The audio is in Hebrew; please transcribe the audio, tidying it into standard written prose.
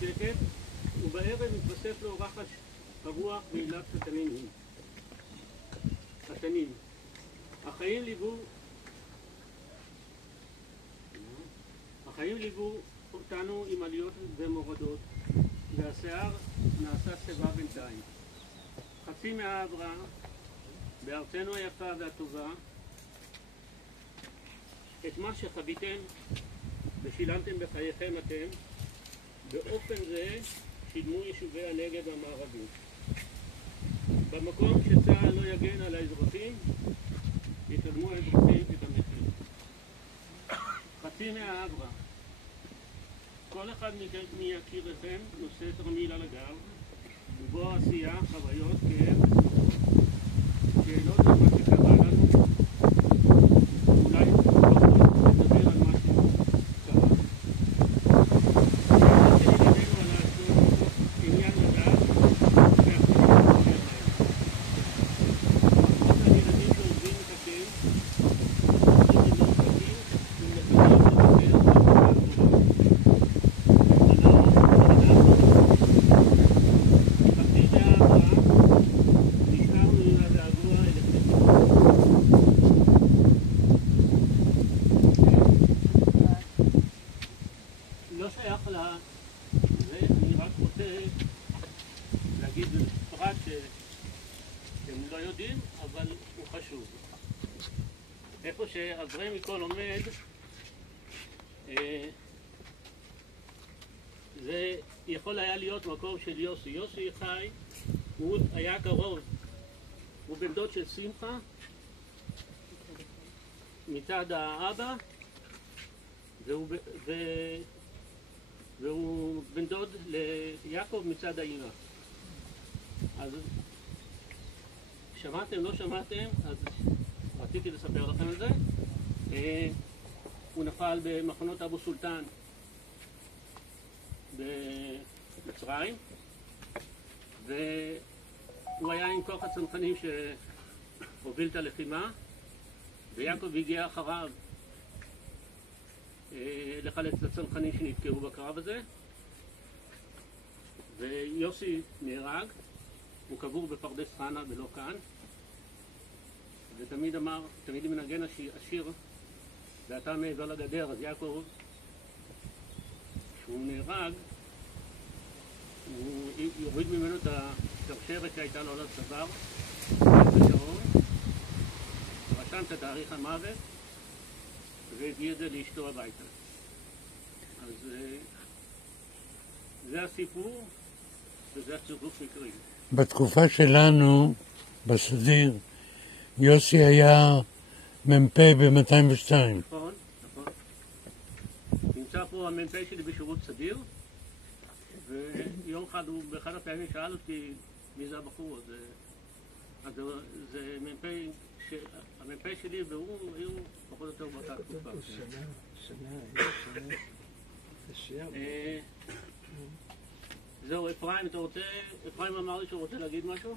שקט, ובערב מתווסף לו רחש הרוח ואילת התנין. החיים ליוו אותנו עם עליות ומורדות, והשיער נעשה שיבה בינתיים. חצי מאה עברה בארצנו היפה והטובה. את מה שחוויתם ושילמתם בחייכם אתם, באופן זה שילמו יישובי הנגב המערבי. במקום שצה"ל לא יגן על האזרחים, ישלמו האזרחים את המחיר. חצי מאה עברה. כל אחד מיקיריכם נושא תרמיל על הגב, ובו עשייה, חוויות, כאב וספרות. שאלות על מה שקרה לנו, אולי נדבר על מה שקרה. שאלות שנידנו על לעשות עניין לדעת, ואחרים נדבר להם. עוד הילדים שעובדים מחכים, עובדים ומחכים, ומחכים לדבר על מה שקרה. לא שייך לה, ואני רק רוצה להגיד פרט שאתם לא יודעים, אבל הוא חשוב. איפה שאברהם מיקול עומד, זה יכול היה להיות מקום של יוסי. יוסי חי, הוא היה קרוב, הוא בן דוד של שמחה מצד האבא, והוא בן דוד ליעקב מצד האמא. אז שמעתם, לא שמעתם, אז רציתי לספר לכם על זה. הוא נפל במחנות אבו סולטן במצרים, והוא היה עם כוח הצנחנים שהוביל את הלחימה, ויעקב הגיע אחריו לחלץ את הצנחנים שנתקעו בקרב הזה, ויוסי נהרג, הוא קבור בפרדס חנה ולא כאן, ותמיד אמר, תמיד מנגן השיר ואתה מעבר לגדר. אז יעקב, כשהוא נהרג, הוא יוריד ממנו את השרשרת שהייתה לו על הצוואר, בשעון, רשם את תאריך המוות והביא את זה לאשתו הביתה. אז זה הסיפור, וזה הצירוף מקרי. בתקופה שלנו, בסדיר, יוסי היה מ"פ ב-202. נכון, נכון. נמצא פה המ"פ שלי בשירות סדיר, ויום אחד הוא באחד הפעמים שאל אותי מי זה הבחור הזה. אז זה המ"פ שלי והוא היו פחות או יותר באותה תקופה. זהו, אפרים, אתה רוצה? אפרים אמר לי שהוא רוצה להגיד משהו?